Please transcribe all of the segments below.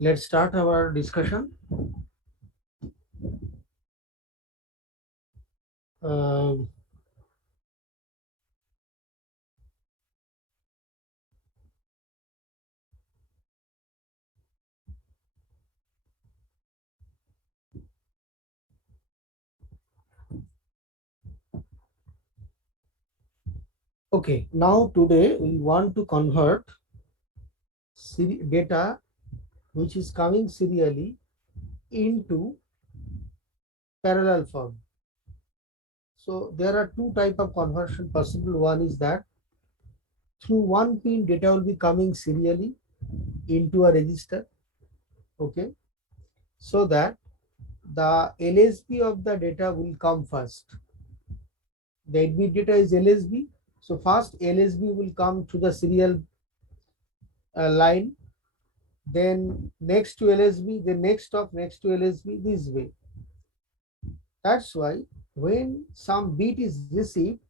Let's start our discussion. Um, okay, now today we want to convert data which is coming serially into parallel form. So there are two type of conversion possible. One is that through one pin data will be coming serially into a register. Okay, so that the LSB of the data will come first. The 8-bit data is LSB. So first LSB will come to the serial line, then next to LSB, then next to LSB, this way. That's why when some bit is received,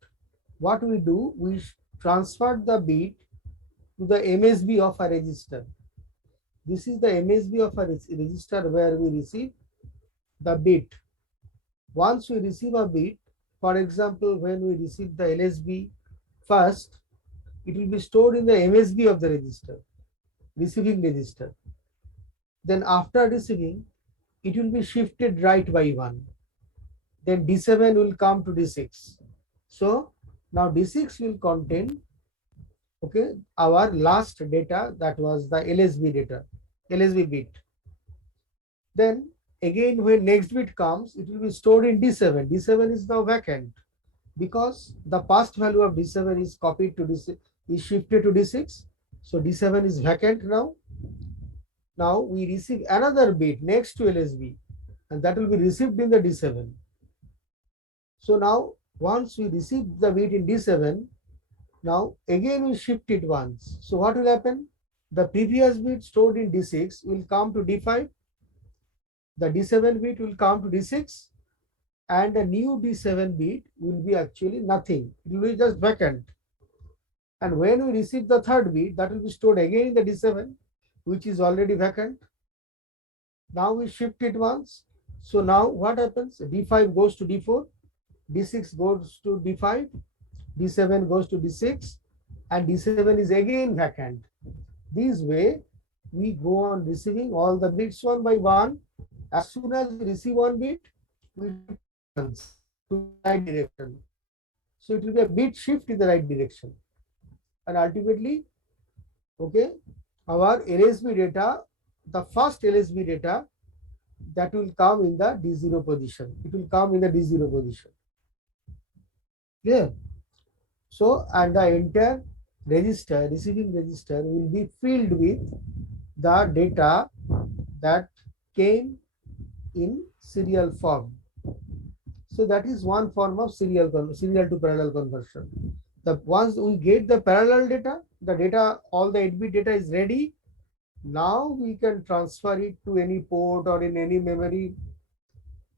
what we do, we transfer the bit to the MSB of a register. This is the MSB of a register where we receive the bit. Once we receive a bit, for example, when we receive the LSB first, it will be stored in the MSB of the register, receiving register. Then after receiving, it will be shifted right by one. Then D7 will come to D6. So now D6 will contain, okay, our last data, that was the LSB data, LSB bit. Then again when next bit comes, it will be stored in D7. D7 is now vacant because the past value of D7 is copied to D6, is shifted to D6. So D7 is vacant now. Now we receive another bit next to LSB, and that will be received in the D7. So now once we receive the bit in D7, now again we shift it once. So what will happen? The previous bit stored in D6 will come to D5. The D7 bit will come to D6, and the new D7 bit will be actually nothing. It will be just vacant. And when we receive the third bit, that will be stored again in the D7, which is already vacant. Now we shift it once. So now what happens? D5 goes to D4, D6 goes to D5, D7 goes to D6, and D7 is again vacant. This way, we go on receiving all the bits one by one. As soon as we receive one bit, we once to the right direction. So it will be a bit shift in the right direction. And ultimately, okay, our LSB data, the first LSB data, that will come in the D0 position. It will come in the D0 position. Clear? So, and the entire register, receiving register, will be filled with the data that came in serial form. So that is one form of serial to parallel conversion. The once we get the parallel data, the data, all the 8-bit data is ready. Now we can transfer it to any port or in any memory,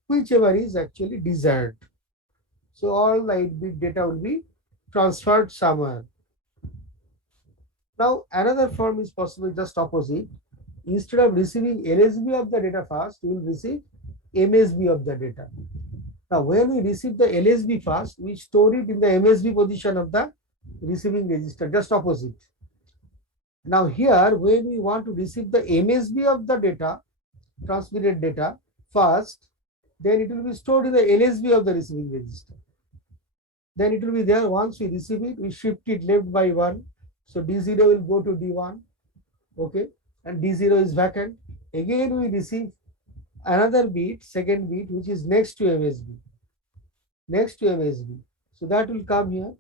whichever is actually desired. So all the 8-bit data will be transferred somewhere. Now another form is possible, just opposite. Instead of receiving LSB of the data first, we will receive MSB of the data. Now when we receive the LSB first, we store it in the MSB position of the receiving register, just opposite. Now here, when we want to receive the MSB of the data, transmitted data first, then it will be stored in the LSB of the receiving register. Then it will be there. Once we receive it, we shift it left by one. So D0 will go to D1, okay, and D0 is vacant. Again we receive another bit, second bit, which is next to MSB. Next to MSB. So that will come here.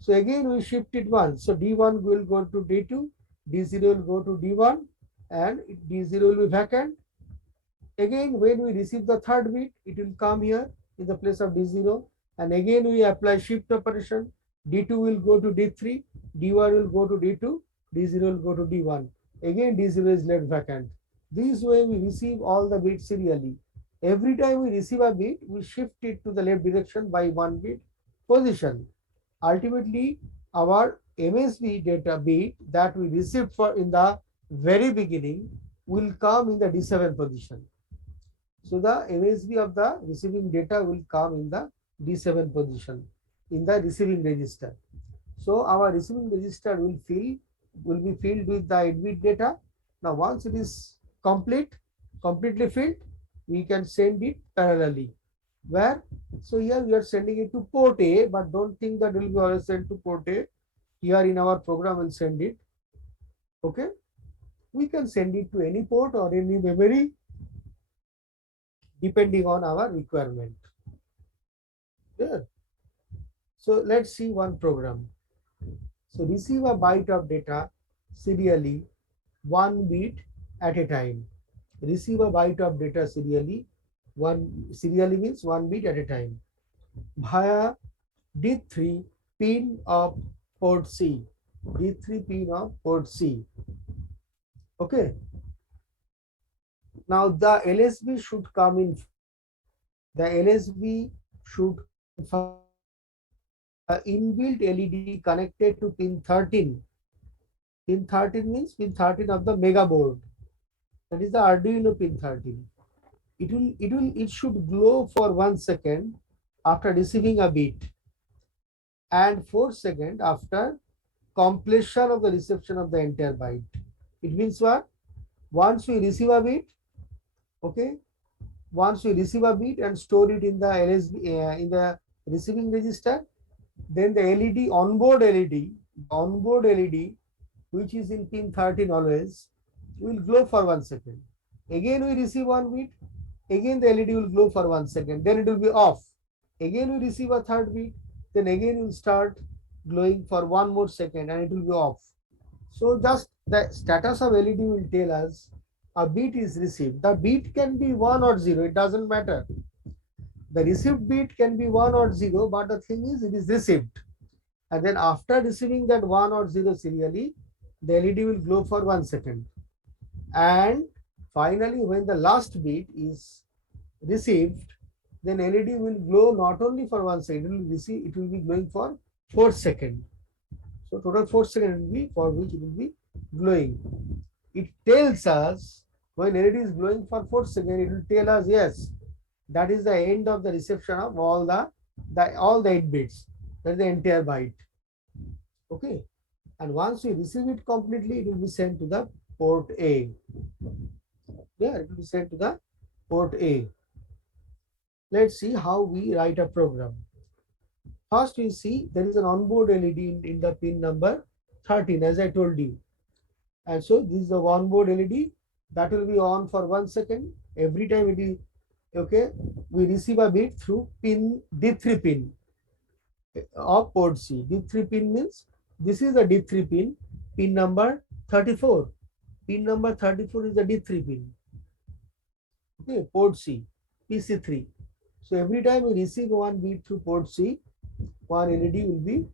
So again we shift it once. So D1 will go to D2, D0 will go to D1, and D0 will be vacant. Again, when we receive the third bit, it will come here in the place of D0. And again we apply shift operation. D2 will go to D3, D1 will go to D2, D0 will go to D1. Again D0 is left vacant. This way we receive all the bits serially. Every time we receive a bit, we shift it to the left direction by one bit position. Ultimately, our MSB data bit that we received for in the very beginning will come in the D7 position. So the MSB of the receiving data will come in the D7 position in the receiving register. So our receiving register will be filled with the 8-bit data. Now once it is completely filled, we can send it parallelly. Where? So here we are sending it to port A, but don't think that it will be always sent to port A. Here in our program will send it. Okay. We can send it to any port or any memory depending on our requirement. Yeah. So let's see one program. So receive a byte of data serially 1 bit at a time. Receive a byte of data serially means 1 bit at a time via D3 pin of port C. D3 pin of port C. Okay. Now the LSB should come in. The LSB should inbuilt LED connected to pin 13. Pin 13 means pin 13 of the mega board. That is the Arduino pin 13. It should glow for 1 second after receiving a bit and 4 seconds after completion of the reception of the entire byte. It means what? Once we receive a bit, okay, once we receive a bit and store it in the LSB in the receiving register, then the onboard LED, which is in pin 13 always, will glow for 1 second. Again we receive 1 bit, again the LED will glow for 1 second, then it will be off. Again we receive a third bit, then again it will start glowing for 1 more second and it will be off. So just the status of LED will tell us a bit is received. The bit can be 1 or 0, it doesn't matter. The received bit can be 1 or 0, but the thing is it is received. And then after receiving that 1 or 0 serially, the LED will glow for 1 second. And finally, when the last bit is received, then LED will glow not only for 1 second, it will be glowing for 4 seconds. So total 4 seconds will be for which it will be glowing. It tells us when LED is glowing for 4 seconds, it will tell us yes, that is the end of the reception of all the 8 bits. That is the entire byte. Okay. And once we receive it completely, it will be sent to the port A. Yeah, it will be sent to the port A. Let's see how we write a program. First, we see there is an onboard LED in the pin number 13, as I told you. And so this is the onboard LED that will be on for 1 second. Every time it is okay, we receive a bit through pin D3 pin of port C. D3 pin means this is the D3 pin, pin number 34. Pin number 34 is the D3 pin. Okay, port C, PC3. So every time we receive 1 bit through port C, one LED will be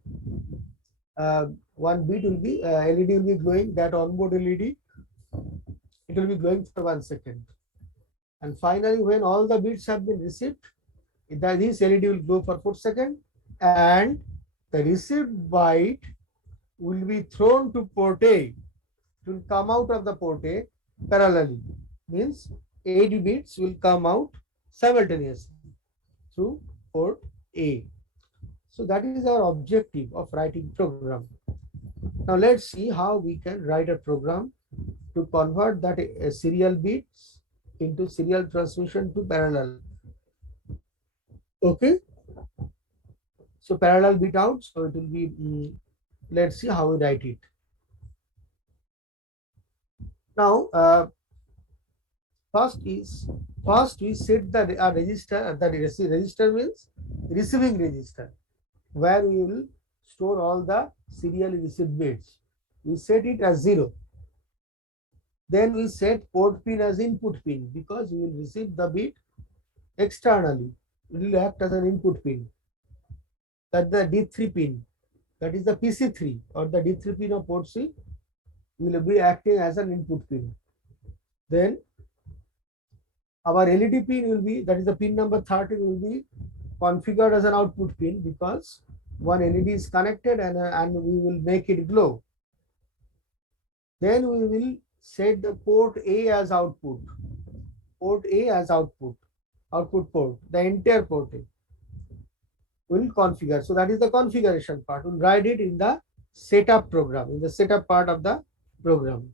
1 bit will be LED will be glowing, that onboard LED. It will be glowing for 1 second. And finally, when all the bits have been received, this LED will glow for 4 seconds, and the received byte will be thrown to port A. It will come out of the port A parallelly. Means 8 bits will come out simultaneously through port A. So that is our objective of writing program. Now let's see how we can write a program to convert that serial bits into serial transmission to parallel. Okay. So parallel bit out. So it will be, let's see how we write it. Now, first we set the register. The register means receiving register, where we will store all the serially received bits. We set it as 0. Then we set port pin as input pin because we will receive the bit externally. It will act as an input pin. That the D3 pin, that is the PC3 or the D3 pin of port C, will be acting as an input pin. Then our LED pin will be, that is the pin number 13, will be configured as an output pin because one LED is connected and we will make it glow. Then we will set the port A as output, port A as output, output port, the entire port A will configure. So that is the configuration part. We'll write it in the setup program, in the setup part of the program.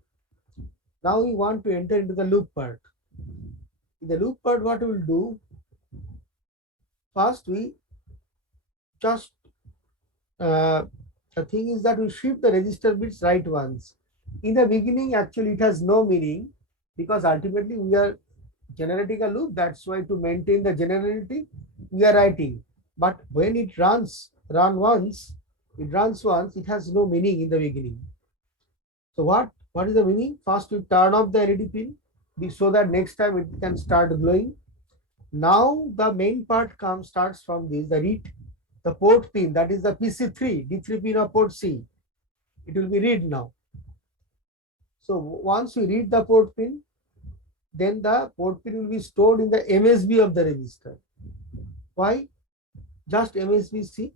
Now we want to enter into the loop part. In the loop part, what we will do, first we just, the thing is that we shift the register bits right once. In the beginning, actually it has no meaning, because ultimately we are generating a loop. That's why to maintain the generality, we are writing. But when it runs once, it has no meaning in the beginning. So what is the meaning? First we turn off the LED pin so that next time it can start glowing. Now the main part starts from this, the read the port pin, that is the PC3, D3 pin of port C. It will be read now. So once we read the port pin, then the port pin will be stored in the MSB of the register. Why? Just MSB C.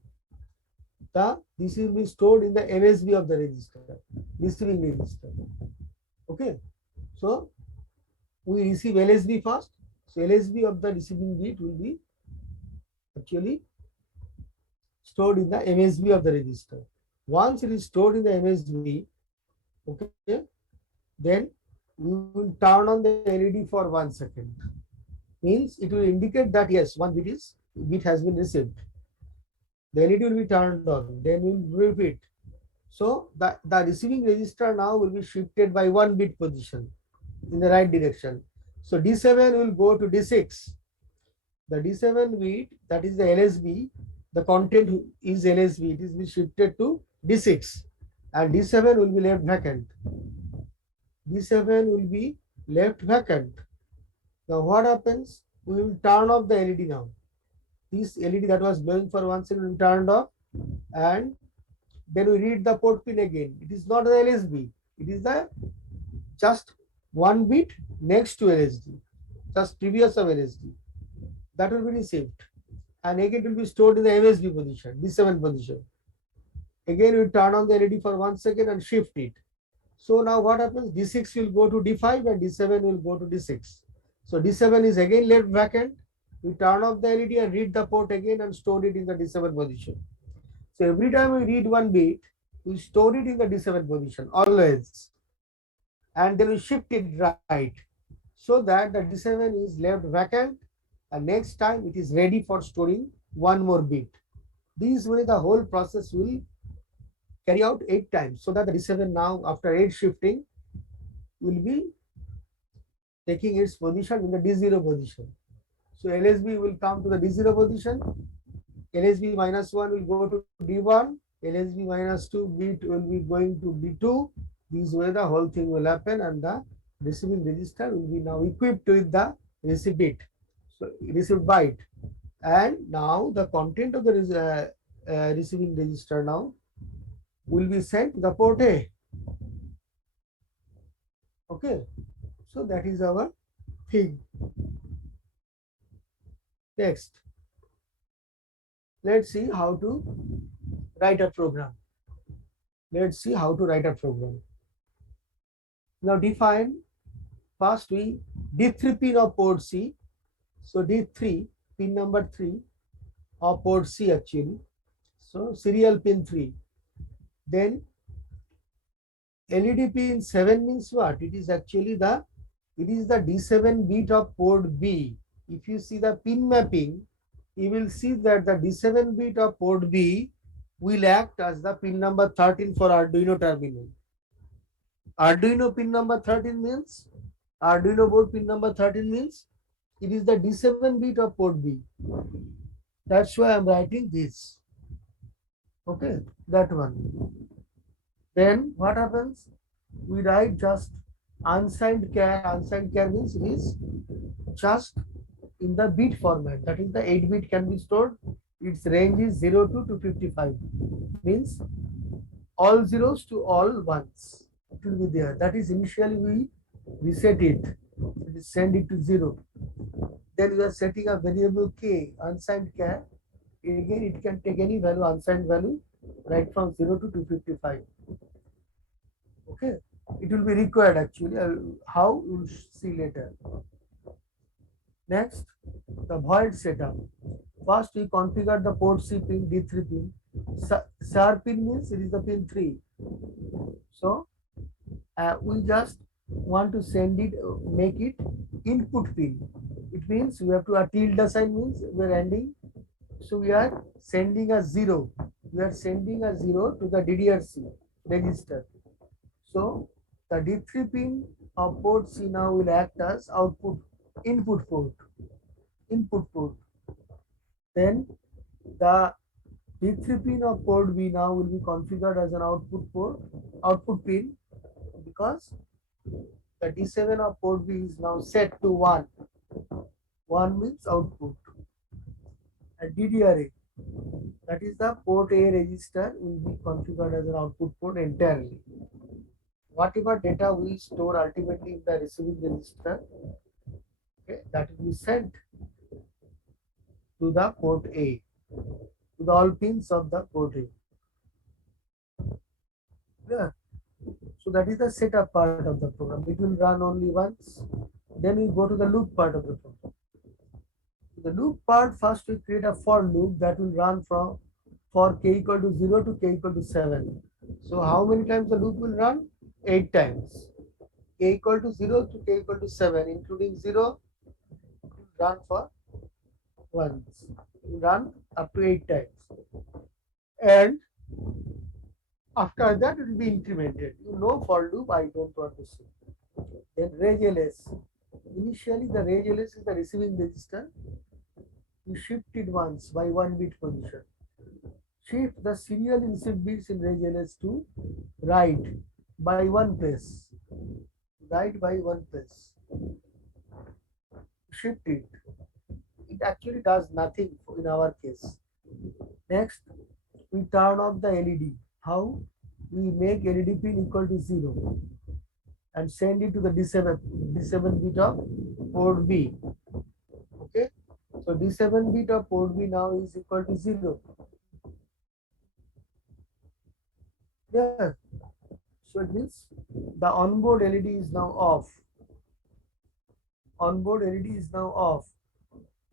This will be stored in the MSB of the register, receiving register. Okay. So we receive LSB first. So LSB of the receiving bit will be actually stored in the MSB of the register. Once it is stored in the MSB, okay, then we will turn on the LED for 1 second. Means it will indicate that yes, one bit has been received. The LED will be turned on, then we will repeat. So the receiving register now will be shifted by 1 bit position in the right direction. So D7 will go to D6. The D7 bit, that is the LSB, the content is LSB, it is be shifted to D6, and D7 will be left vacant. D7 will be left vacant. Now what happens? We will turn off the LED now. This LED that was glowing for 1 second will be turned off, and then we read the port pin again. It is not the LSB, it is the just 1 bit next to LSD, just previous of LSD. That will be received, and again it will be stored in the MSB position, D7 position. Again we turn on the LED for 1 second and shift it. So now what happens? D6 will go to D5 and D7 will go to D6. So D7 is again left vacant. We turn off the LED and read the port again and store it in the D7 position. So every time we read 1 bit, we store it in the D7 position always, and then we shift it right, so that the D7 is left vacant, and next time it is ready for storing 1 more bit. This way the whole process will carry out 8 times, so that the D7 now after 8 shifting will be taking its position in the D0 position. So LSB will come to the D0 position, LSB minus 1 will go to D1, LSB minus 2 bit will be going to D2. This way the whole thing will happen, and the receiving register will be now equipped with the receive bit, so received byte. And now the content of the receiving register now will be sent to the port A. Okay, so that is our thing. Next, let's see how to write a program. Let's see how to write a program. Now define, first we D3 pin of port C. So D3 pin number 3 of port C actually. So serial pin 3. Then LED pin 7 means what? It is actually the D7 bit of port B. If you see the pin mapping, you will see that the D7 bit of port B will act as the pin number 13 for Arduino terminal. Arduino pin number 13 means, Arduino board pin number 13 means it is the D7 bit of port B. That's why I'm writing this. Okay, that one. Then what happens? We write just unsigned char. Unsigned char means it is just in the bit format. That is the 8 bit can be stored. Its range is 0 to 255. Means all zeros to all ones. It will be there. That is initially we reset it. It is send it to 0. Then we are setting a variable k, unsigned char. Again, it can take any value, unsigned value, right from 0 to 255. Okay. It will be required actually. How you will see later. Next, the void setup. First, we configure the port C pin, D3 pin. SAR pin means it is the pin 3. So, we just want to send it, make it input pin. It means we have to, a tilde sign means we are ending. So, we are sending a 0. We are sending a 0 to the DDRC register. So, the D3 pin of port C now will act as output input port. Input port. Then the D3 pin of port B now will be configured as an output port, output pin, because the D7 of port B is now set to 1. 1 means output. And DDRA, that is the port A register, will be configured as an output port entirely. Whatever data we store ultimately in the receiving register, okay, that will be sent to the port A, to the all pins of the port A. Yeah. So that is the setup part of the program. It will run only once. Then we go to the loop part of the program. The loop part, first we create a for loop that will run from for k equal to 0 to k equal to 7. So how many times the loop will run? 8 times. K equal to 0 to k equal to 7, including 0, run for once. Run up to 8 times. And after that, it will be incremented. You know for loop, I don't want to say. Then RegLS. Initially, the RegLS is the receiving register. You shift it once by 1 bit position. Shift the serial receive bits in RegLS to right by 1 place. Right by 1 place. Shift it. It actually does nothing in our case. Next, we turn off the LED. How? We make LED pin equal to 0 and send it to the D7 bit of port B. Okay, so D7 bit of port B now is equal to 0. Yeah, so it means the onboard LED is now off. Onboard LED is now off.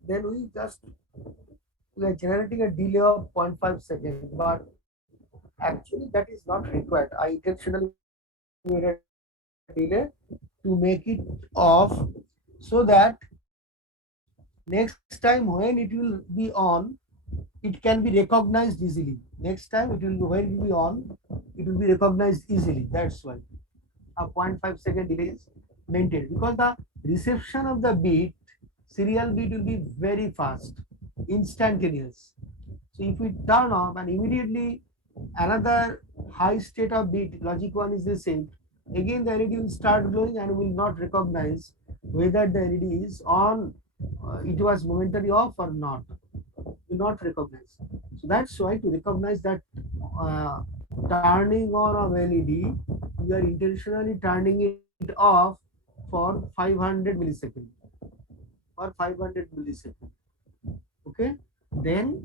Then we are generating a delay of 0.5 seconds, but actually that is not required. I intentionally made a delay to make it off so that next time when it will be on, it can be recognized easily. Next time it will, when it will be on, it will be recognized easily. That's why a 0.5 second delay is maintained, because the reception of the bit, serial bit, will be very fast, instantaneous. So if we turn off and immediately another high state of bit, logic 1 is received, again the LED will start glowing and will not recognize whether the LED is on, it was momentarily off or not, will not recognize. So that's why to recognize that turning on of LED, we are intentionally turning it off for 500 milliseconds or 500 milliseconds. Okay, then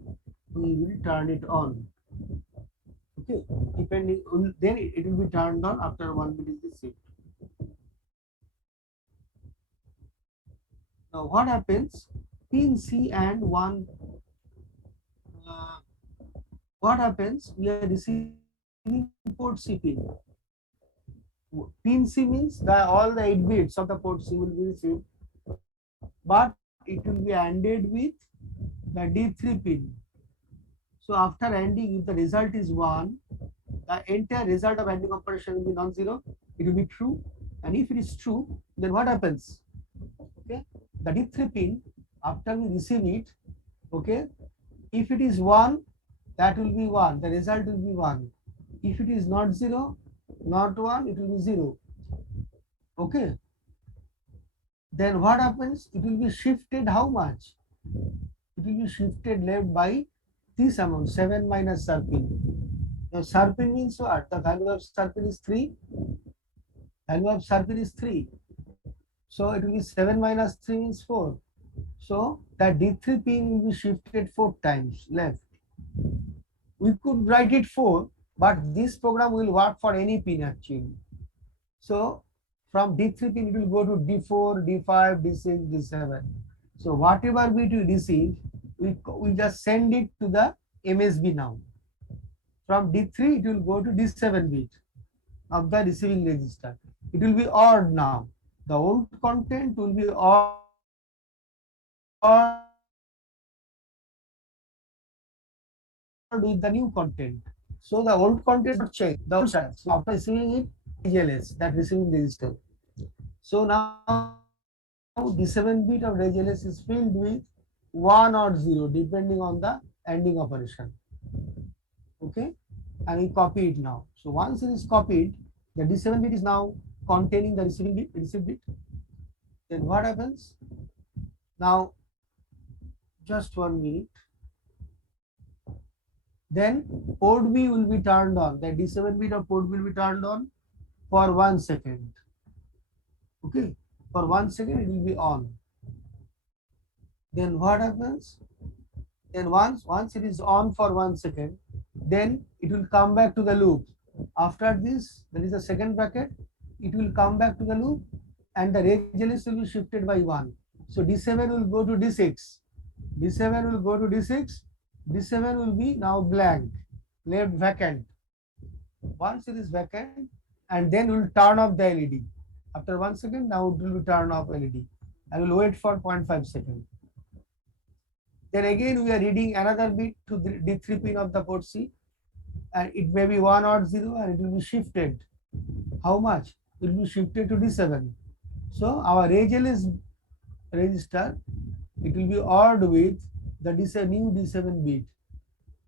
we will turn it on. Okay, depending on, then it will be turned on after 1 bit is received. Now what happens? Pin C and 1. What happens? We are receiving port C pin. Pin C means that all the 8 bits of the port C will be received, but it will be ANDed with the D3 pin. So after ANDing, if the result is 1, the entire result of ANDing operation will be non-zero. It will be true, and if it is true, then what happens? Okay, the D3 pin, after we receive it, okay, if it is 1, that will be 1. The result will be 1. If it is not 0, not 1, it will be 0. Okay. Then what happens? It will be shifted how much? It will be shifted left by this amount, 7 minus SAR-pin. Now SAR-pin means what? The value of SAR-pin is 3. Value of SAR-pin is 3. So it will be 7 minus 3 means 4. So that D3 pin will be shifted 4 times left. We could write it 4, but this program will work for any pin actually. So from D3 pin, it will go to D4, D5, D6, D7. So whatever bit we receive, we just send it to the MSB now. From D3, it will go to D7 bit of the receiving register. It will be odd now. The old content will be odd with the new content. So after receiving it, so the old content is not changed. The old side, so after receiving it, AGLS, that receiving register. So now D7 bit of AGLS is filled with 1 or 0 depending on the ANDing operation. Okay, and we copy it now. So once it is copied, the D7 bit is now containing the receiving bit, receive bit. Then what happens? Now, just 1 minute. Then port B will be turned on. The D7 bit of port B will be turned on for 1 second. Okay, for 1 second it will be on. Then what happens? Then once it is on for 1 second, then it will come back to the loop. After this, there is a second bracket. It will come back to the loop, and the RegLS will be shifted by 1. So D7 will go to D6. D7 will go to D6. D7 will be now blank, left vacant. Once it is vacant, and then we will turn off the LED. After 1 second, now it will turn off LED. I will wait for 0.5 seconds. Then again we are reading another bit to the D3 pin of the port C, and it may be 1 or 0, and it will be shifted. How much? It will be shifted to D7. So our AGLS register, it will be odd with the new D7 bit.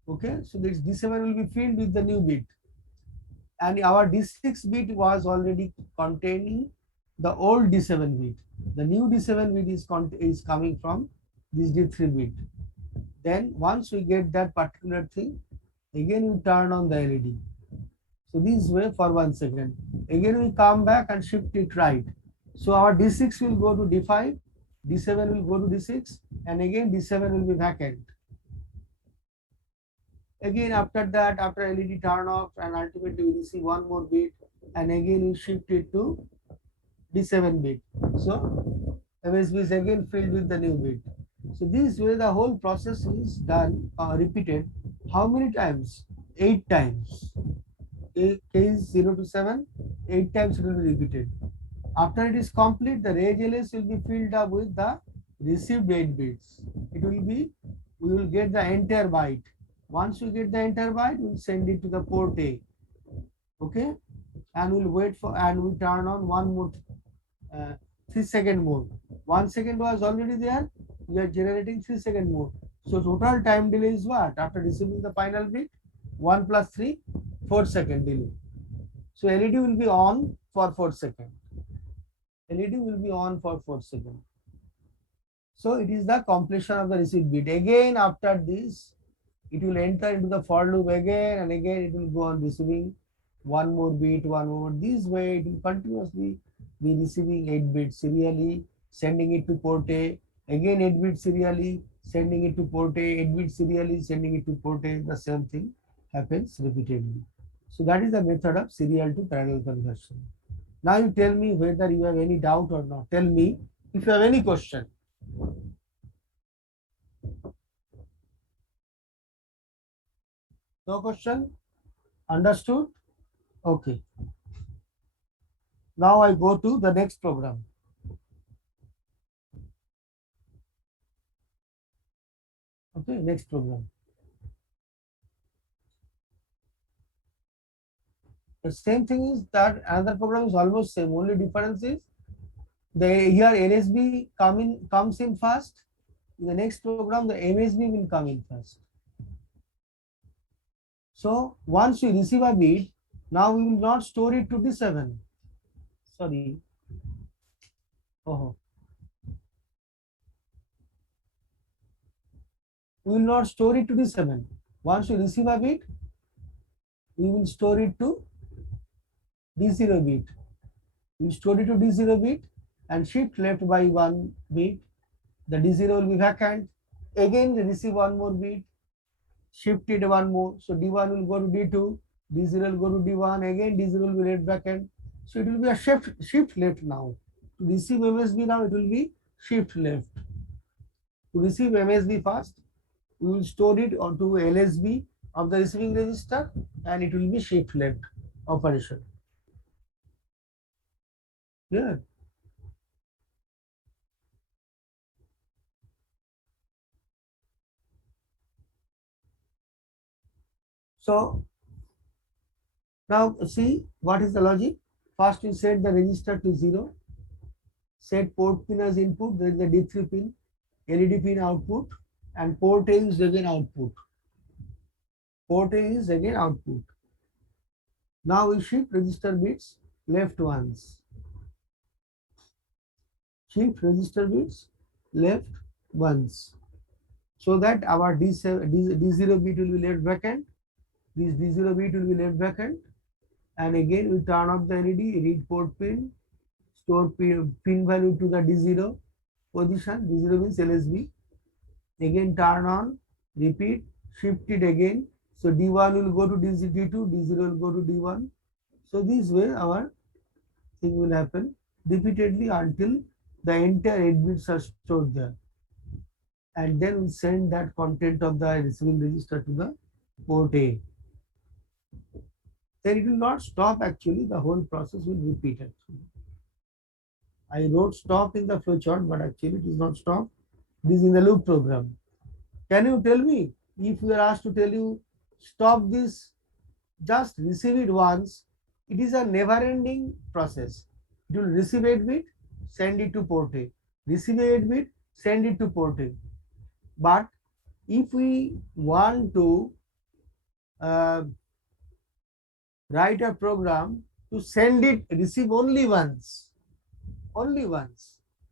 Okay, so this D7 will be filled with the new bit, and our D6 bit was already containing the old D7 bit. The new D7 bit is coming from this D3 bit. Then once we get that particular thing, again we turn on the LED. So this way for 1 second. Again we come back and shift it right. So our D6 will go to D5, D7 will go to D6, and again D7 will be vacant. Again after that, after LED turn off, and ultimately we receive one more bit, and again we shift it to D7 bit. So MSB is again filled with the new bit. So this way the whole process is done, repeated. How many times? 8 times. K is 0 to 7, 8 times it will be repeated. After it is complete, the RegLS will be filled up with the received 8 bits. It will be, we will get the entire byte. Once we get the entire byte, we will send it to the port A. Okay, and we'll wait for, and we turn on one more 3-second mode. 1 second was already there. We are generating 3-second mode. So total time delay is what? After receiving the final bit, 1 plus 3, 4-second delay. So LED will be on for 4 seconds. LED will be on for 4 seconds. So it is the completion of the received bit. Again, after this, it will enter into the for loop again, and again it will go on receiving one more bit, one more. This way it will continuously be receiving 8 bits serially, sending it to port A, again 8 bits serially, sending it to port A, 8 bits serially, sending it to port A. The same thing happens repeatedly. So that is the method of serial to parallel conversion. Now you tell me whether you have any doubt or not. Tell me if you have any question. No question? Understood? Okay. Now I go to the next program. Okay, next program. The same thing is that another program is almost same. Only difference is the here NSB comes in first. In the next program, the MSB will come in first. So once we receive a bit, now we will not store it to D7. Sorry. Oh. We will not store it to D7. Once we receive a bit, we will store it to D0 bit. We will store it to D0 bit and shift left by 1 bit. The D0 will be vacant. Again, we receive one more bit, shifted one more. So D1 will go to D2, D0 will go to D1, again D0 will be left vacant. So it will be a shift left now. To receive MSB now, it will be shift left. To receive MSB first, we will store it onto LSB of the receiving register, and it will be shift left operation. Yeah. So now see what is the logic. First we set the register to 0, set port pin as input, then the D3 pin, LED pin output, and port A is again output. Port A is again output. Now we shift register bits left once. Shift register bits left once. So that our D0 bit will be left vacant. This D0 bit will be left vacant. And again we turn off the LED, read port pin, store pin value to the D0 position. D0 means LSB. Again turn on, repeat, shift it again. So D1 will go to D2, D0 will go to D1. So this way our thing will happen repeatedly until the entire 8 bits are stored there. And then we send that content of the receiving register to the port A. Then it will not stop actually, the whole process will repeat actually. I wrote stop in the flowchart, but actually it is not stop. This is in the loop program. Can you tell me, if we are asked to tell you stop this, just receive it once, it is a never-ending process. It will receive 8 bit, send it to port A. Receive 8 bit, send it to port A. But if we want to write a program to send it, receive only once,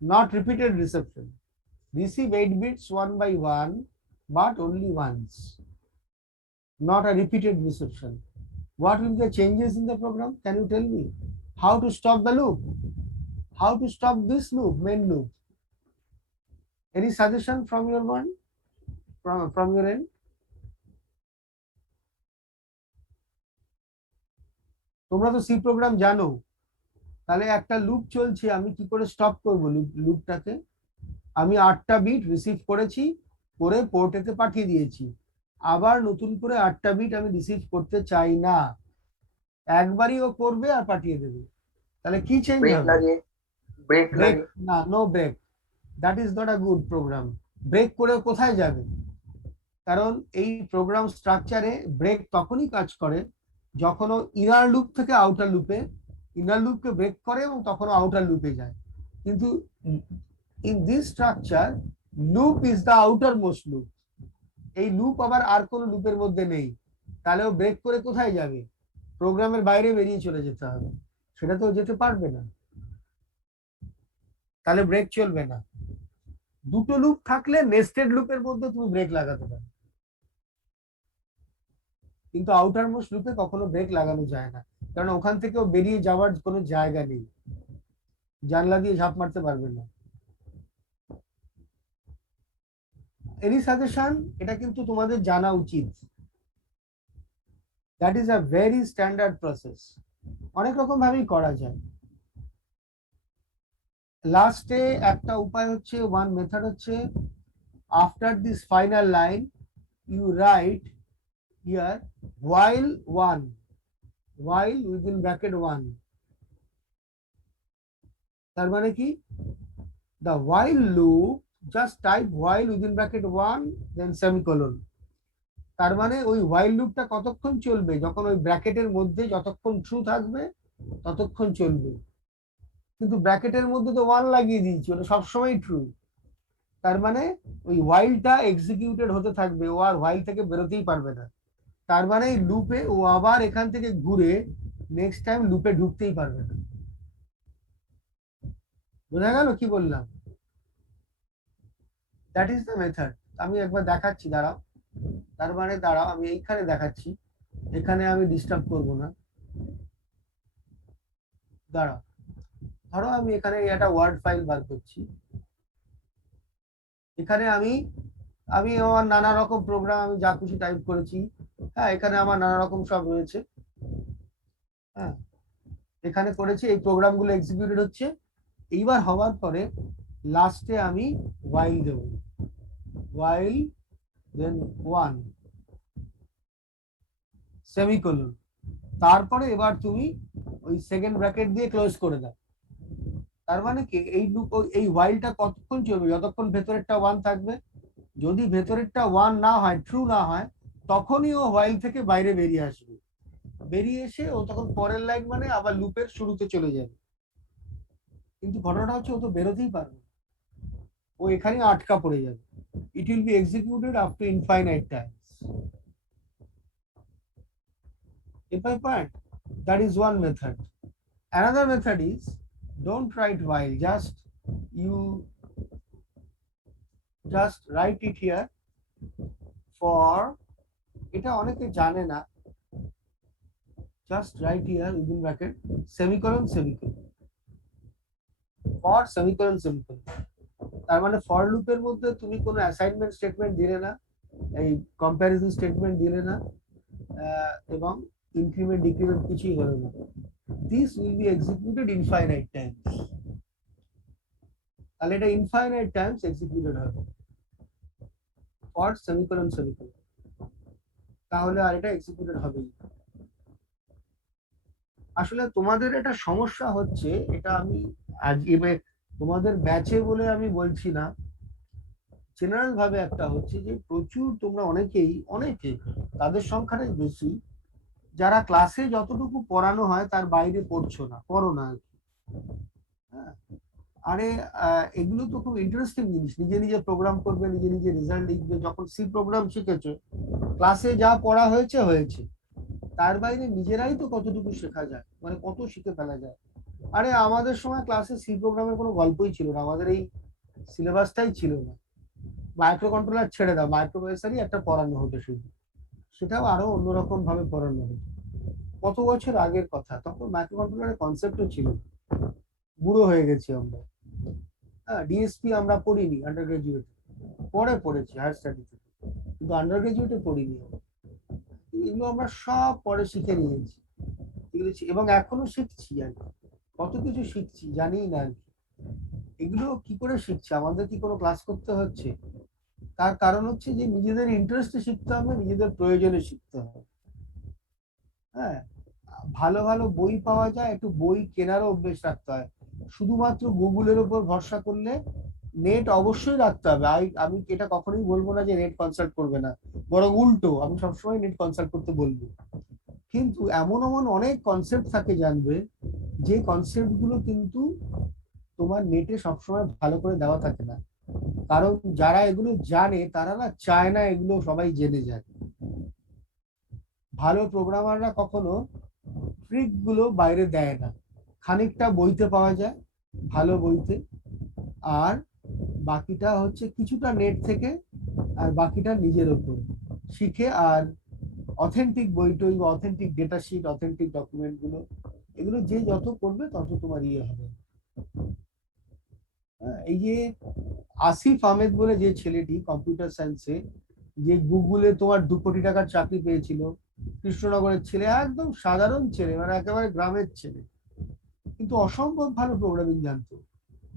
not repeated reception. Receive 8 bits one by one, but only once, not a repeated reception. What will be the changes in the program? Can you tell me? How to stop the loop? How to stop this loop, main loop? Any suggestion from your mind? From your end? তোমরা তো C program জানো, তাহলে একটা loop চলছে, আমি কি করে stop করব লুপটাকে? আমি 8টা বিট রিসিভ করেছি, করে পোর্টেতে পাঠিয়ে দিয়েছি, আবার নতুন করে 8টা বিট আমি রিসিভ করতে চাই না, একবারই ও করবে আর পাঠিয়ে দেবে, তাহলে কি চেঞ্জ হবে? ব্রেক না, no break, that is not a good program. Break করে কোথায় যাবে? কারণ এই প্রোগ্রাম স্ট্রাকচারে ব্রেক তখনই কাজ করে যখন ও ইনার লুপ থেকে আউটার লুপে, ইনার লুপকে ব্রেক করে এবং তখন আউটার লুপে যায়। কিন্তু in this structure loop is the outer most loop, এই লুপ আবার আর কোনো লুপের মধ্যে নেই, তাহলে ও ব্রেক করে কোথায় যাবে? প্রোগ্রামের বাইরে বেরিয়ে চলে যেতে হবে, সেটা তো যেতে পারবে না, তাহলে ব্রেক চলবে না। দুটো লুপ থাকলে নেস্টেড লুপের মধ্যে তুমি ব্রেক লাগাতে পারো, কিন্তু আউটার মোস্ট লুপে কখনো ব্রেক লাগানো যায় না, কারণ ওখান থেকেও বেরিয়ে যাওয়ার কোনো জায়গা নেই, জানলা দিয়ে ঝাঁপ মারতে পারবে না। এনি সাজেশন, এটা কিন্তু তোমাদের জানা উচিত। That is a very standard process, অনেক রকম ভাবেই করা যায়। লাস্টে একটা উপায় হচ্ছে, ওয়ান মেথড হচ্ছে, after this final line you write here while 1, while within bracket 1, তার মানে কি? the while loop, just type while within bracket 1 then semicolon, তার মানে ওই while লুপটা কতক্ষণ চলবে? যখন ওই ব্র্যাকেটের মধ্যে যতক্ষণ ট্রু থাকবে ততক্ষণ চলবে, কিন্তু ব্র্যাকেটের মধ্যে তো 1 লাগিয়ে দিয়েছি, ওটা সবসময় ট্রু, তার মানে ওই whileটা এক্সিকিউটেড হতে থাকবে, ও আর while থেকে বেরোতেই পারবে না, তার মানে এই লুপে ও আবার এখান থেকে ঘুরে নেক্সট টাইম লুপে ঢুকতেই পারবে না। বোঝা গেল কি বললাম? That is the method. আমি একবার দেখাচ্ছি, দাঁড়াও, তার মানে দাঁড়াও, আমি এইখানে দেখাচ্ছি, এখানে আমি ডিস্টার্ব করব না, দাঁড়াও, ধরো আমি এখানে একটা ওয়ার্ড ফাইল বার করছি, এখানে আমি আমার নানা রকম প্রোগ্রাম আমি যা খুশি টাইপ করেছি, হ্যাঁ, এখানে আমার নানা রকম সব রয়েছে, হ্যাঁ, এখানে করেছি, এই প্রোগ্রামগুলো এক্সিকিউটেড হচ্ছে। এইবার হওয়ার পরে লাস্টে আমি while দেব, while then one সেমিকোলন, তারপরে এবার তুমি ওই সেকেন্ড ব্র্যাকেট দিয়ে ক্লোজ করে দাও। তার মানে কি এই লুপ, এই whileটা কতক্ষণ চলবে? যতক্ষণ ভেতরেরটা ওয়ান থাকবে। যদি ভেতরেরটা ওয়ান না হয়, ট্রু না হয়, তখনই ও while থেকে বাইরে বেরিয়ে আসবে। বেরিয়ে এসে ও তখন পরের লাইন মানে আবার লুপের শুরুতে চলে যাবে। কিন্তু ঘটনাটা হচ্ছে ও তো বেরোতেই পারবে না, ও এখানে আটকা পড়ে যাবে। It will be executed up to infinite Times. If I point, that is one method. Another method is, don't write while, you just write it here for, এটা অনেকে জানে না, just write here within bracket semicolon semicolon, for semicolon semicolon। তার মানে for লুপের মধ্যে তুমি কোনো অ্যাসাইনমেন্ট স্টেটমেন্ট দিলে না, এই কম্প্যারিজন স্টেটমেন্ট দিলে না, এবং ইনক্রিমেন্ট ডিক্রিমেন্ট কিছুই হলো না। This will be executed infinite Times. তাহলে এটা ইনফাইনাইট টাইমস এক্সিকিউটেড হবে ফর সেমিকোলন সেমিকোলন, তাহলে আর এটা এক্সিকিউটেড হবেই। আসলে তোমাদের এটা সমস্যা হচ্ছে, এটা আমি আজ এবার তোমাদের ব্যাচে বলে আমি বলছি না, জেনারেল ভাবে একটা হচ্ছে যে প্রচুর তোমরা অনেকেই তাদের সংখ্যাটাই বেশি, যারা ক্লাসে যতটুকু পড়ানো হয় তার বাইরে পড়ো না আর কি। হ্যাঁ, আরে এগুলো তো খুব ইন্টারেস্টিং জিনিস, নিজে নিজে প্রোগ্রাম করবে, নিজে নিজে রেজাল্ট লিখবে। যখন সি প্রোগ্রাম শিখেছো, ক্লাসে যা পড়া হয়েছে হয়েছে, তার বাইরে নিজেরাই তো কতটুকু শেখা যায়, মানে কত শিখে ফেলা যায়। আরে আমাদের সময় ক্লাসে সি প্রোগ্রামের কোনো গল্পই ছিল না, আমাদের এই সিলেবাসটাই ছিল না। মাইক্রো কন্ট্রোলার ছেড়ে দাও, মাইক্রো প্রসেসরই একটা পড়ানো হতো শুধু, সেটাও আরো অন্যরকম ভাবে পড়ানো হতো। কত বছর আগের কথা, তখন মাইক্রো কন্ট্রোলারের কনসেপ্টও ছিল। বুড়ো হয়ে গেছি আমরা। হ্যাঁ, ডিএসপি আমরা পড়িনি আন্ডার গ্রাজুয়েট, পরে পড়েছি হায়ার স্টাডিতে, কিন্তু আন্ডার গ্রাজুয়েটে পড়িনি। এগুলো আমরা সব পরে শিখে নিয়েছি, এবং এখনো শিখছি আর কি। কত কিছু শিখছি জানি না আর কি। এগুলো কি করে শিখছি? আমাদের কি কোনো ক্লাস করতে হচ্ছে? তার কারণ হচ্ছে যে নিজেদের ইন্টারেস্টে শিখতে হবে, নিজেদের প্রয়োজনে শিখতে হবে। হ্যাঁ, ভালো ভালো বই পাওয়া যায়, একটু বই কেনারও অভ্যেস রাখতে হয়। শুধুমাত্র গুগলের উপর ভরসা করলে, নেট অবশ্যই রাখতে হবে। আমি এটা কখনোই বলবো না যে নেট কনসাল্ট করবে না, বরং উল্টো, আমি সবসময় নেট কনসাল্ট করতে বলবো। কিন্তু এমন এমন অনেক কনসেপ্ট থাকে জানবে, যে কনসেপ্ট গুলো কিন্তু তোমার নেটে সবসময় ভালো করে দেওয়া থাকে না। কারণ যারা এগুলো জানে তারা না চায় না এগুলো সবাই জেনে যায়। ভালো প্রোগ্রামাররা কখনো ট্রিক গুলো বাইরে দেয় না, খানিকটা বইতে পাওয়া যায়, ভালো বইতে, আর বাকিটা হচ্ছে কিছুটা নেট থেকে, আর বাকিটা নিজের উপর শিখে। আর অথেন্টিক বইটই বা authentic data sheet, authentic document গুলো, এগুলো যে যত করবে তত তোমার ইয়ে হবে। এই যে আসিফ আহমেদ বলে যে ছেলেটি কম্পিউটার সায়েন্সে, যে গুগলে তোমার 2 কোটি টাকার চাকরি পেয়েছিল, কৃষ্ণনগরের ছেলে, একদম সাধারণ ছেলে, মানে একেবারে গ্রামের ছেলে, কিন্তু অসম্ভব ভালো প্রোগ্রামিং জানতো।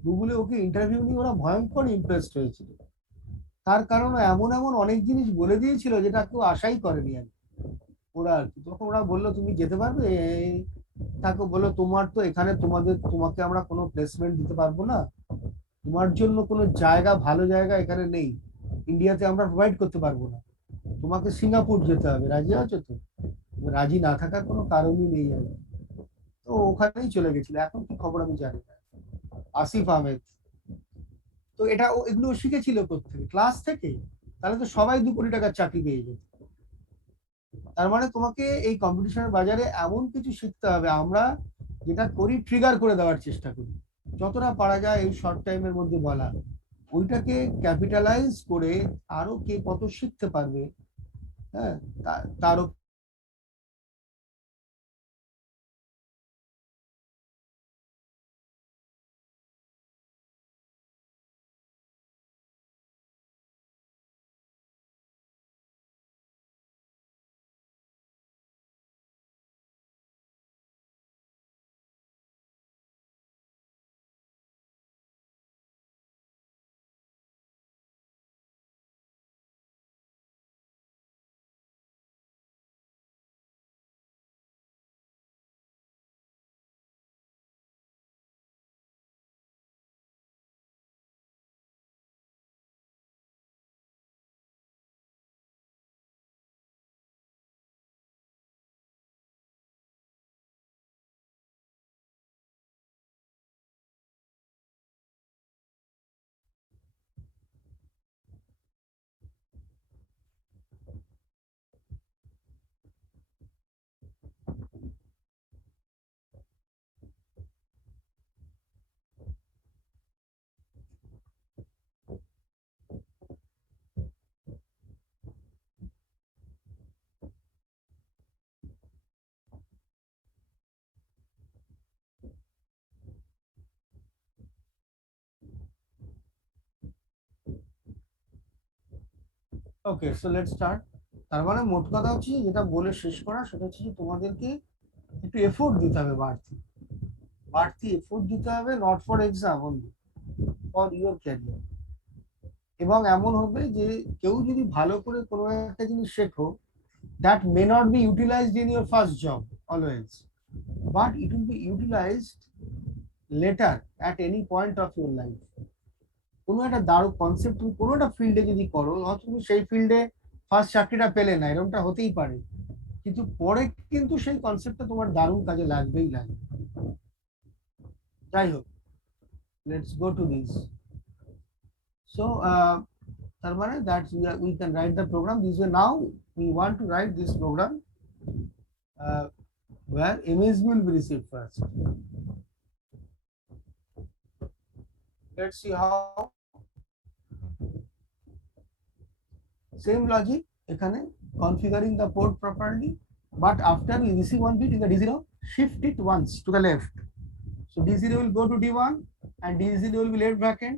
গুগলে ওকে ইন্টারভিউ নিয়ে ওরা ভয়ঙ্কর ইমপ্রেসড হয়েছিল। তার কারণ এমন এমন অনেক জিনিস বলে দিয়েছিল যেটা কেউ আশাই করেনি আর কি। ওরা আর কি, তখন ওরা বললো তুমি যেতে পারবে, তাকে বললো তোমার তো এখানে, তোমাকে আমরা কোনো প্লেসমেন্ট দিতে পারবো না, তোমার জন্য কোনো জায়গা, ভালো জায়গা এখানে নেই, ইন্ডিয়াতে আমরা প্রোভাইড করতে পারবো না, তোমাকে সিঙ্গাপুর যেতে হবে, রাজি আছো তো? রাজি না থাকার কোনো কারণই নেই আর কি। তো ওখানেই চলে গেছিল, এখন কি খবর আমি জানি না। আসিফ আহমেদ, তো এটা এগুলো শিখেছিল কোত্থেকে? ক্লাস থেকে। তাহলে তো সবাই 2 কোটি টাকার চাকরি পেয়ে যেত। তার মানে তোমাকে এই কম্পিটিশনের বাজারে এমন কিছু শিখতে হবে, আমরা যেটা করি ট্রিগার করে দেওয়ার চেষ্টা করি, যতটা পারা যায় এই শর্ট টাইমের মধ্যে বলা, ওইটাকে ক্যাপিটালাইজ করে আরো কে কত শিখতে পারবে, হ্যাঁ, তার ওকে, সো লেটস স্টার্ট। তার মানে মোট কথা হচ্ছে যেটা বলে শেষ করা সেটা হচ্ছে যে তোমাদেরকে একটু এফোর্ট দিতে হবে, বাড়তি বাড়তি এফোর্ট দিতে হবে, not for exam only, for your career. এবং এমন হবে যে কেউ যদি ভালো করে কোনো একটা জিনিস শেখো, that may not be utilized in your first job always, but it will be utilized later at any point of your life. কোনো একটা দারুণ কনসেপ্ট তুমি কোনো একটা ফিল্ডে যদি করো, হয়তো তুমি সেই ফিল্ডে ফার্স্ট চাকরিটা পেলে না, এরকমটা হতেই পারে, কিন্তু পরে কিন্তু সেই কনসেপ্টটা তোমার দারুণ কাজে লাগবেই লাগবে। যাই হোক, let's go to this. So তার মানে that we can write the program this way. Now we want to write this program uh, where image will be received first. Let's see how. Same logic এখানে, configuring the port properly, but after we receive one bit in the D0, shift it once to the left. So D0 will go to D1 and D0 will be left vacant.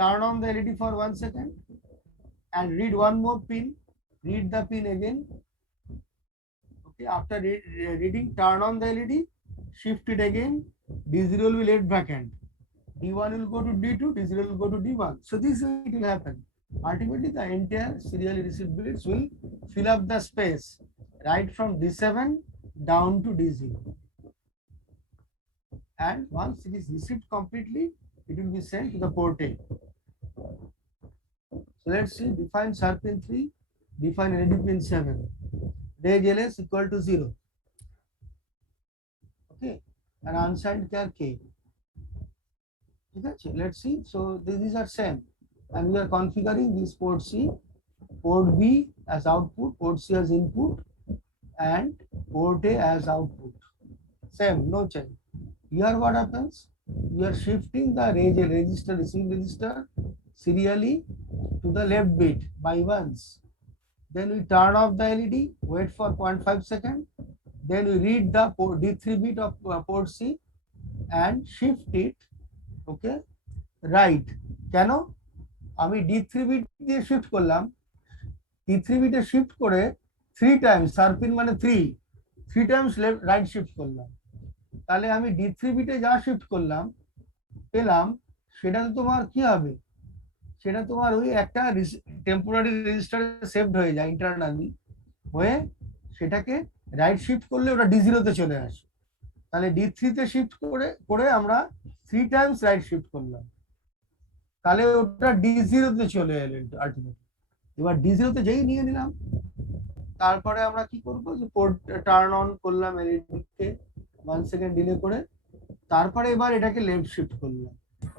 Turn on the LED for 1 second and read one more pin. Read the pin again. Okay, after reading, turn on the LED, shift it again. D0 will be left vacant. D1 will go to D2, D0 will go to D1. So this way it will happen. Ultimately, the entire serially received bits will fill up the space right from D7 down to D0. And once it is received completely, it will be sent to the port A. So let's see, define sharp pin 3, define LED pin 7. Reg ls equal to 0. Okay, and unsigned char K. Let's see. So these are same, and we are configuring this port C, port B as output, port C as input, and port A as output. Same, no change. Here what happens? We are shifting the register, receiving register serially to the left bit by ones. Then we turn off the LED, wait for 0.5 seconds. Then we read the port D3 bit of port C and shift it. Okay, right. কেন আমি D3 bit দিয়ে shift করলাম, D3 বিটে shift করে 3 Times, সারপিন মানে 3 Times left right shift করলাম, তাহলে আমি D3 বিটে যা শিফট করলাম পেলাম, সেটা তো তোমার কি হবে, সেটা তোমার ওই একটা টেম্পোরারি রেজিস্টারে সেভড হয়ে যায় ইন্টারনালি, হয়ে সেটাকে রাইট শিফট করলে ওটা D0 তে চলে আসে। তাহলে D3 তে শিফট করে করে আমরা 3 টাইমস রাইট শিফট করলাম, তাহলে ওটা D0 তে চলে এলো আলটিমেটলি। এবার D0 তে যেই নিয়ে নিলাম, তারপরে আমরা কি করব, যে পোর্ট টার্ন অন করলাম এলইডি কে 1 সেকেন্ড ডিলে করে, তারপরে এবার এটাকে লেফট শিফট করলাম।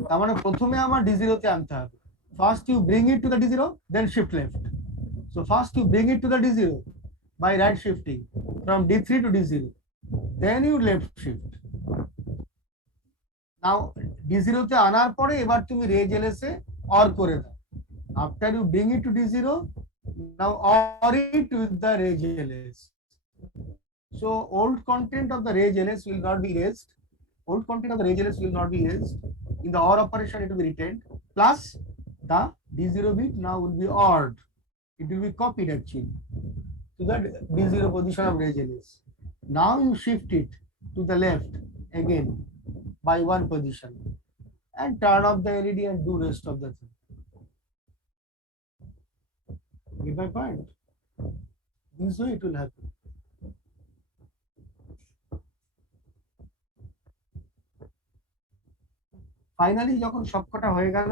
তার মানে প্রথমে আমার D0 তে আনতে হবে। First you bring it to the D0, then shift left. So first you bring it to the D0 by right shifting from D3 to D0, then you left shift. Now D0 তে আনার পরে এবার তুমি raise LSA or করে দাও। After you bring it to D0, now OR it with the reg ls. So old content of the reg ls will not be erased. Old content of the reg ls will not be erased. In the OR operation, it will be retained. Plus the D0 bit now will be ORed. It will be copied actually to the D0 position of reg ls. Now you shift it to the left again by one position and turn off the LED and do rest of the thing. Get my point? This way it will happen. Finally, যখন সবকটা হয়ে গেল,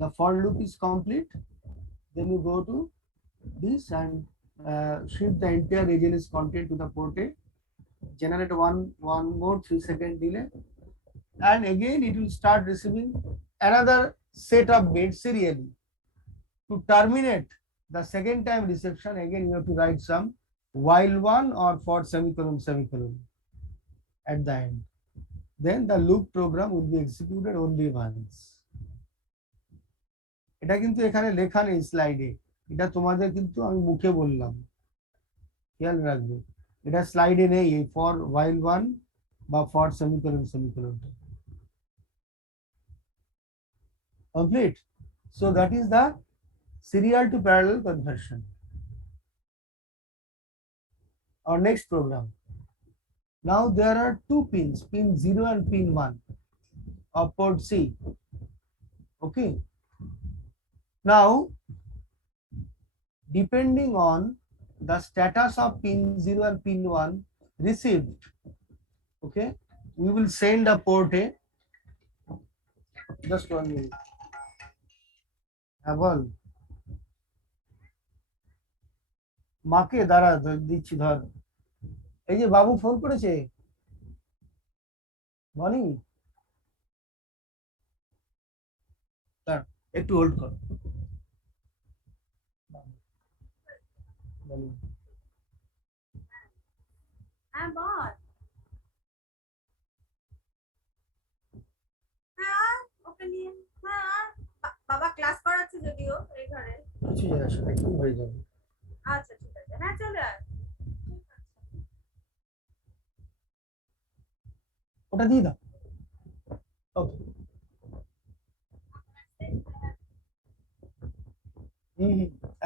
the for loop is complete. Then you go to this and shift the entire AGLS content to the port A. Generate one more 3 second delay, and again it will start receiving another set of bits serially. To terminate the second time reception, again you have to write some while one or for semicolon at the end. Then the loop program will be executed only once. এটা কিন্তু এখানে লেখা নেই স্লাইডে, এটা তোমাদের কিন্তু আমি মুখে বললাম, খেয়াল রাখবে, এটা স্লাইডে নেই এই ফর while one বা for semicolon complete. So that is the serial to parallel conversion. our next program. Now there are two pins, pin 0 and pin 1 of port C. Okay. Now, depending on the status of pin 0 and pin 1 received, okay, we will send a port A. Just 1 minute. বল মাকে দাঁড়া দিচ্ছি ধর এই যে বাবু phone করেছে বনি তার একটু হোল্ড কর বলি হ্যাঁ বল হ্যাঁ ওকে নিয়ে হ্যাঁ বাবা ক্লাস করাচ্ছে যদিও এই ঘরে কিছু যায় আসে না, একটু হয়ে যাবে আচ্ছা ঠিক আছে হ্যাঁ চলে আয় ওটা দিয়ে দাও ওকে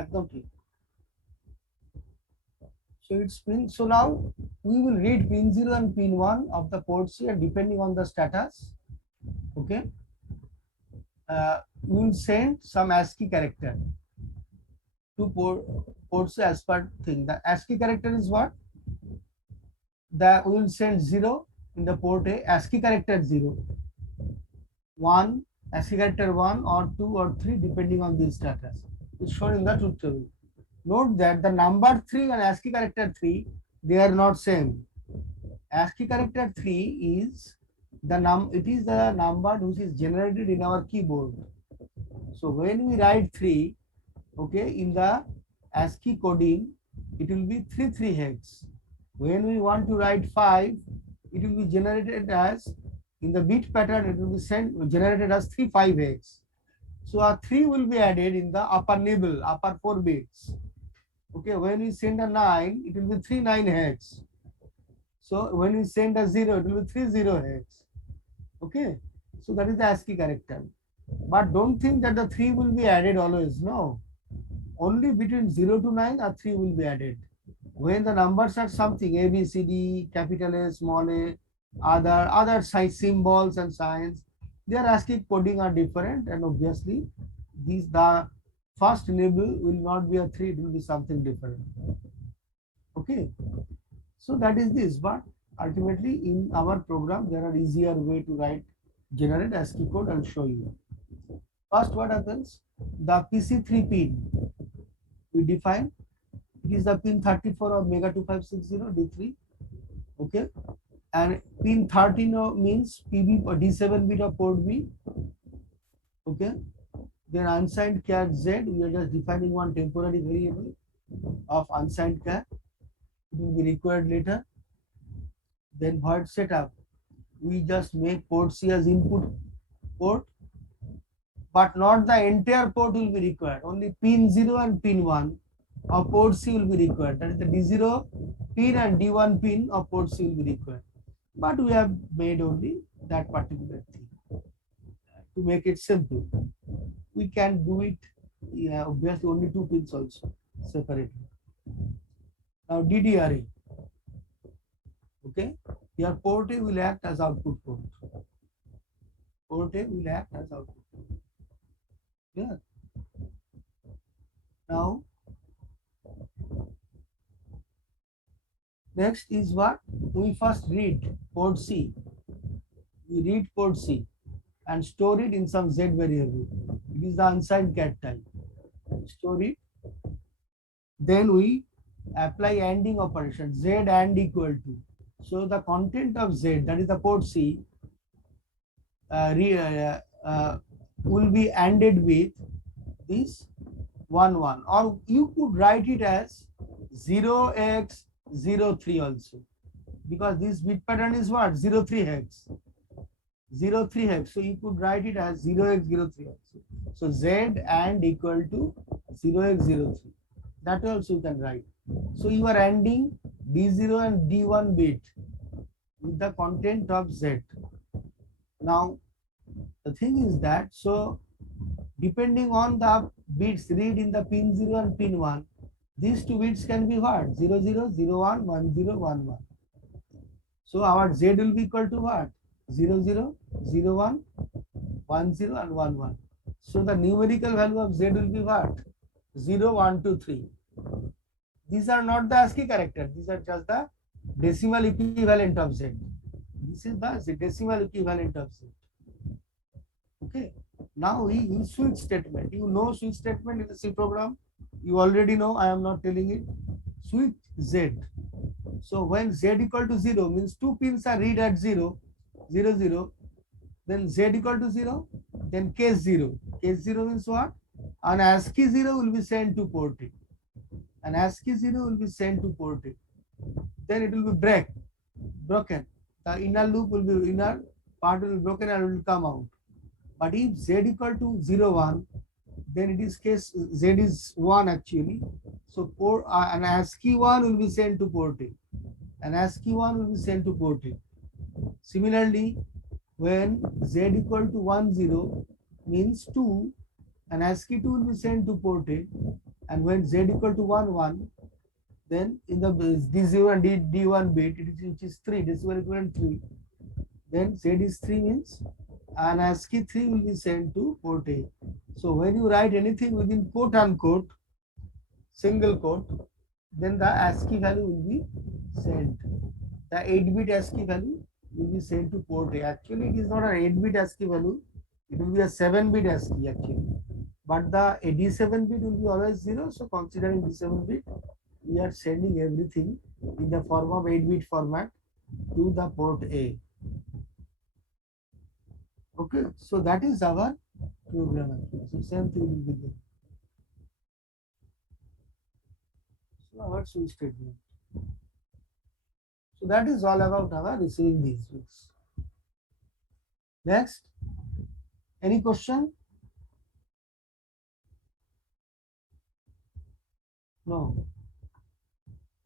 একদম ঠিক so it's pin so now we will read pin 0 and pin 1 of the ports here depending on the status. Okay, we will send some ASCII character to ports as per thing. The ASCII character is what? That we will send 0 in the port A, ASCII character 0, 1, ASCII character 1 or 2 or 3 depending on the status. It's shown in the truth table. Note that the number 3 and ASCII character 3, they are not same. ASCII character 3 is it is the number which is generated in our keyboard. So when we write 3, okay, in the ASCII coding, it will be 33 hex. When we want to write 5, it will be generated as, in the bit pattern, it will be generated as 35 hex. So a 3 will be added in the upper nibble, upper 4 bits. Okay, when we send a 9, it will be 39 hex. So when we send a 0, it will be 30 hex. Okay, so that is the ASCII character. But don't think that the 3 will be added always. No, only between 0 to 9 a 3 will be added. When the numbers are something A, B, C, D, capital A, small a, other size symbols and signs, their ASCII coding are different, and obviously the first nibble will not be a 3, it will be something different. Okay, so that is this, but ultimately in our program there are easier way to write generate ASCII code. I'll show you. First, what happens? The PC3 pin we define, it is the pin 34 of Mega 2560 D3. Okay, and pin 13 means PB or D7 bit of port B. Okay, then unsigned char Z, we are just defining one temporary variable of unsigned char. It will be required later. Then void setup, we just make port C as input port, but not the entire port will be required. Only pin 0 and pin 1 of port C will be required. That is the D0 pin and D1 pin of port C will be required. But we have made only that particular thing to make it simple. We can do it, yeah, obviously only 2 pins also separately. Now DDRA. Okay, here port A will act as output port. Port A will act as output port. Yeah. Now, next is what? We first read port C. We read port C and store it in some Z variable. It is the unsigned cat type. Store it. Then we apply ANDing operation. Z AND equal to. So the content of Z, that is the port C, will be ANDed with this 1 1, or you could write it as 0x03 also, because this bit pattern is what? 03 hex. 03 hex. So you could write it as 0x03 also. So Z AND equal to 0x03. That also you can write. So you are ANDing D0 and D1 bit with the content of Z. Now the thing is that, so depending on the bits read in the pin 0 and pin 1, These two bits can be what? 0, 0, 0, 1, 1, 0, 1, 1. So our Z will be equal to what? 0, 0, 0, 1, 1, 0 and 1, 1. So the numerical value of Z will be what? 0, 1, 2, 3. These are not the ASCII characters. These are just the decimal equivalent of Z. This is the decimal equivalent of Z. Okay. Now we use switch statement. You know switch statement in the C program. You already know. I am not telling it. Switch Z. So when Z equal to 0 means two pins are read at 0, 0, 0. Then Z equal to 0. Then case 0. Case 0 means what? An ASCII 0 will be sent to port A. An ASCII 0 will be sent to port A. Then it will be broken. The inner loop will be, inner part will be broken and will come out. But if Z equal to 0, 1, then it is case Z is 1 actually. So port, an ASCII 1 will be sent to port A. An ASCII 1 will be sent to port A. Similarly, when Z equal to 1, 0 means 2, an ASCII 2 will be sent to port A. And when Z equal to 1, 1, then in the D0 and D1 bit, which is 3, decimal equivalent 3, then Z is 3 means an ASCII 3 will be sent to port A. So when you write anything within quote unquote, single quote, then the ASCII value will be sent. The 8-bit ASCII value will be sent to port A. Actually, it is not an 8-bit ASCII value. It will be a 7-bit ASCII actually. But the D7 bit will be always 0. So considering D7 bit, we are sending everything in the form of 8-bit format to the port A. Okay, so that is our program actually. So same thing will be there. So our switch statement. So that is all about our receiving these bits. Next, any question? No.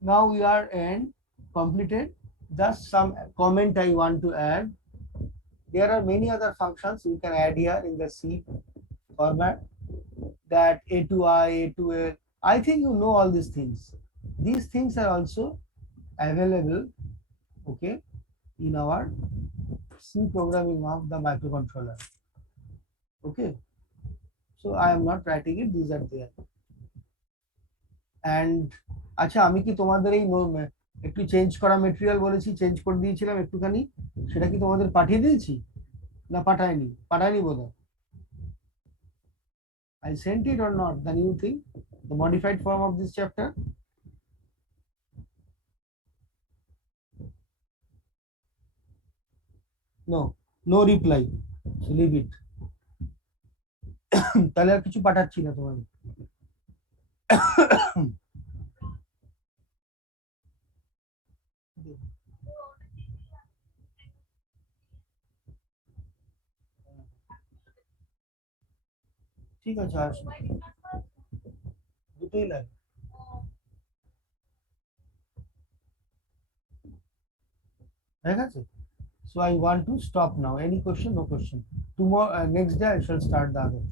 Now we are completed. Just some comment I want to add. There are many other functions we can add here in the C format, that A to I, A to L. I think you know all these things. These things are also available, okay, in our C programming of the microcontroller. Okay. So I am not writing it, these are there. And আচ্ছা আমি কি তোমাদের এই একটু change করা material বলেছি, change করে দিয়েছিলাম একটুখানি, সেটা কি তোমাদের পাঠিয়ে দিয়েছি না পাঠাইনি বোধহয়? I sent it or not, the new thing, the modified form of this chapter? No reply, so leave it. তাহলে আর কিছু পাঠাচ্ছি না তোমাদের। ঠিক আছে, আসো, দুটোই লাগে। ঠিক আছে, so I want to stop now. Any question? No question. Tomorrow, next day I shall start the other.